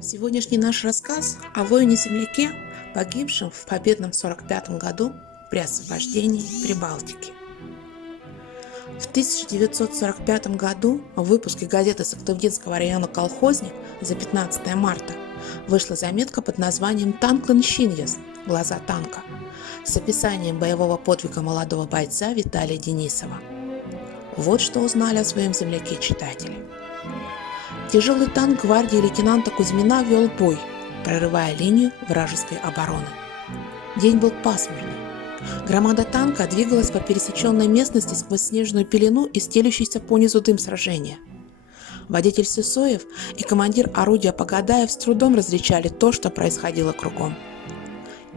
Сегодняшний наш рассказ о воине-земляке, погибшем в победном 1945 году при освобождении Прибалтики. В 1945 году в выпуске газеты Сыктывдинского района «Колхозник» за 15 марта вышла заметка под названием «Танклен Шиньес» – «Глаза танка» с описанием боевого подвига молодого бойца Виталия Денисова. Вот что узнали о своем земляке читатели. Тяжелый танк гвардии лейтенанта Кузьмина вел бой, прорывая линию вражеской обороны. День был пасмурный. Громада танка двигалась по пересеченной местности сквозь снежную пелену и стелющийся понизу дым сражения. Водитель Сысоев и командир орудия Погадаев с трудом различали то, что происходило кругом.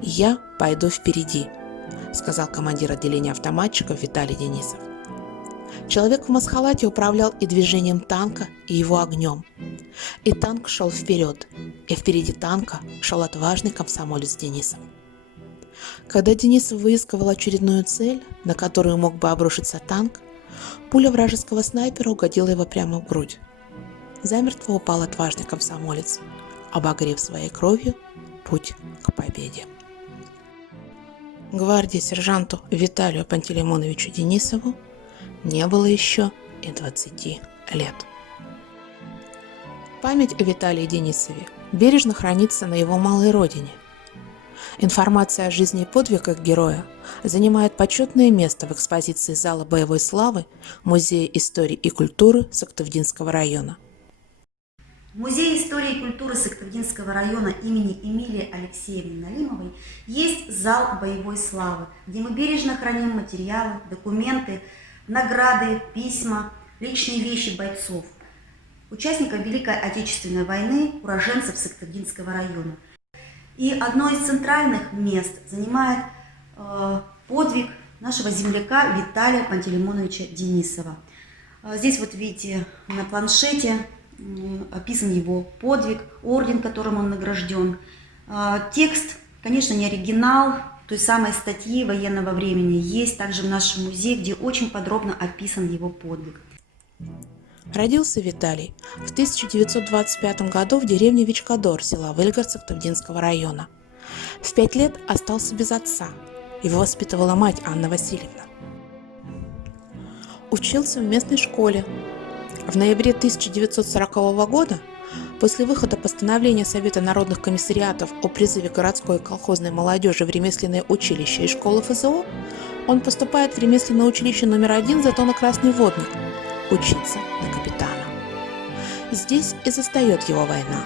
«Я пойду впереди», — сказал командир отделения автоматчиков Виталий Денисов. Человек в масхалате управлял и движением танка, и его огнем. И танк шел вперед, и впереди танка шел отважный комсомолец Денисов. Когда Денисов выискивал очередную цель, на которую мог бы обрушиться танк, пуля вражеского снайпера угодила его прямо в грудь. Замертво упал отважный комсомолец, обогрев своей кровью путь к победе. Гвардии сержанту Виталию Пантелеймоновичу Денисову не было еще и 20 лет. Память о Виталии Денисове бережно хранится на его малой родине. Информация о жизни и подвигах героя занимает почетное место в экспозиции зала боевой славы Музея истории и культуры Сыктывдинского района. В Музее истории и культуры Сыктывдинского района имени Эмилии Алексеевны Налимовой есть зал боевой славы, где мы бережно храним материалы, документы, награды, письма, личные вещи бойцов, участников Великой Отечественной войны, уроженцев Сыктывдинского района. И одно из центральных мест занимает подвиг нашего земляка Виталия Пантелеймоновича Денисова. Здесь вот видите на планшете описан его подвиг, орден, которым он награжден. Текст, конечно, не оригинал той самой статьи военного времени, есть также в нашем музее, где очень подробно описан его подвиг. Родился Виталий в 1925 году в деревне Вичкадор, села Выльгар Сыктывдинского района. В 5 лет остался без отца. Его воспитывала мать Анна Васильевна. Учился в местной школе. В ноябре 1940 года, после выхода постановления Совета народных комиссариатов о призыве городской и колхозной молодежи в ремесленное училище и школы ФЗО, он поступает в ремесленное училище номер 1 Затона-Красный Водник учиться на капитана. Здесь и застает его война.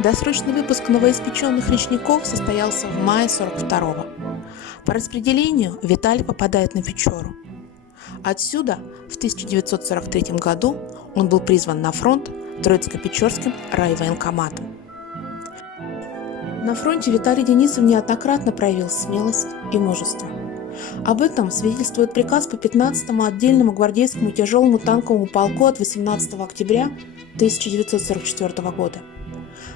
Досрочный выпуск новоиспеченных речников состоялся в мае 1942-го. По распределению Виталий попадает на Печору. Отсюда в 1943 году он был призван на фронт Троицко-Печорским райвоенкоматом. На фронте Виталий Денисов неоднократно проявил смелость и мужество. Об этом свидетельствует приказ по 15-му отдельному гвардейскому тяжелому танковому полку от 18 октября 1944 года.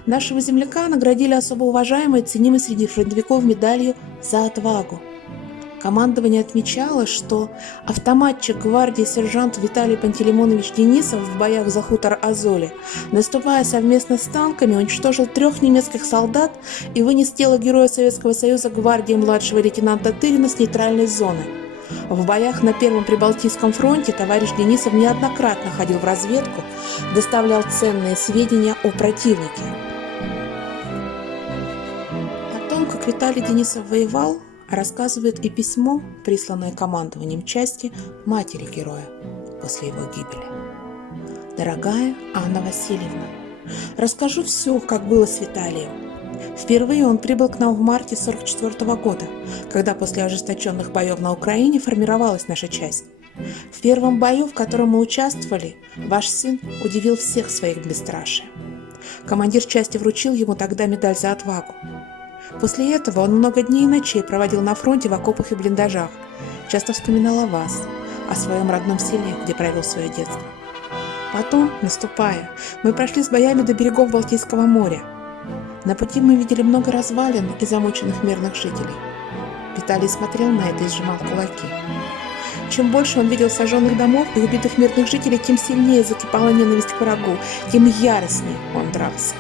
Нашего земляка наградили особо уважаемой и ценимой среди фронтовиков медалью «За отвагу». Командование отмечало, что автоматчик гвардии сержант Виталий Пантелеймонович Денисов в боях за хутор Азоли, наступая совместно с танками, уничтожил 3 немецких солдат и вынес тело героя Советского Союза гвардии младшего лейтенанта Тырина с нейтральной зоны. В боях на Первом Прибалтийском фронте товарищ Денисов неоднократно ходил в разведку, доставлял ценные сведения о противнике. О том, как Виталий Денисов воевал, рассказывает и письмо, присланное командованием части матери героя после его гибели. «Дорогая Анна Васильевна, расскажу все, как было с Виталием. Впервые он прибыл к нам в марте 1944 года, когда после ожесточенных боев на Украине формировалась наша часть. В первом бою, в котором мы участвовали, ваш сын удивил всех своих бесстрашием. Командир части вручил ему тогда медаль за отвагу. После этого он много дней и ночей проводил на фронте в окопах и блиндажах, часто вспоминал о вас, о своем родном селе, где провел свое детство. Потом, наступая, мы прошли с боями до берегов Балтийского моря. На пути мы видели много развалин и замученных мирных жителей. Виталий смотрел на это и сжимал кулаки. Чем больше он видел сожженных домов и убитых мирных жителей, тем сильнее закипала ненависть к врагу, тем яростнее он дрался.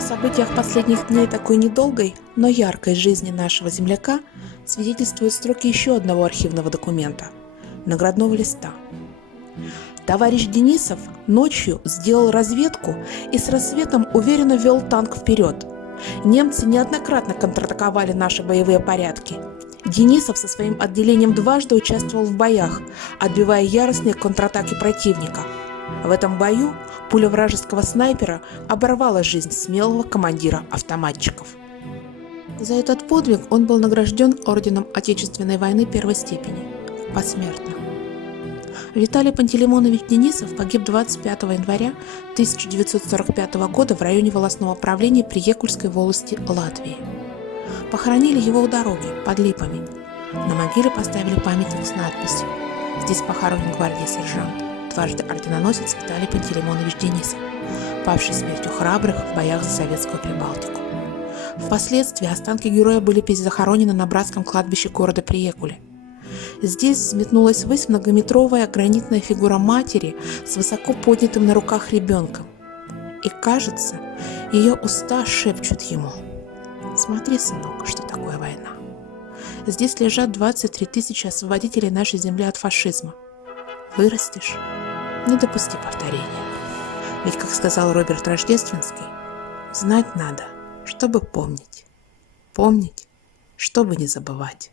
О событиях последних дней такой недолгой, но яркой жизни нашего земляка свидетельствуют строки еще одного архивного документа – наградного листа. Товарищ Денисов ночью сделал разведку и с рассветом уверенно вел танк вперед. Немцы неоднократно контратаковали наши боевые порядки. Денисов со своим отделением дважды участвовал в боях, отбивая яростные контратаки противника. В этом бою пуля вражеского снайпера оборвала жизнь смелого командира автоматчиков. За этот подвиг он был награжден орденом Отечественной войны первой степени, посмертно. Виталий Пантелеймонович Денисов погиб 25 января 1945 года в районе волостного правления Приекульской волости Латвии. Похоронили его у дороги, под Липами. На могиле поставили памятник с надписью: «Здесь похоронен гвардии сержант, дважды орденоносец Виталий Пантелеймонович Денисов, павший смертью храбрых в боях за советскую Прибалтику». Впоследствии останки героя были захоронены на братском кладбище города Приекуле. Здесь взметнулась ввысь многометровая гранитная фигура матери с высоко поднятым на руках ребенком. И, кажется, ее уста шепчут ему: «Смотри, сынок, что такое война. Здесь лежат 23 тысячи освободителей нашей земли от фашизма. Вырастешь, не допусти повторения. Ведь, как сказал Роберт Рождественский, знать надо, чтобы помнить. Помнить, чтобы не забывать».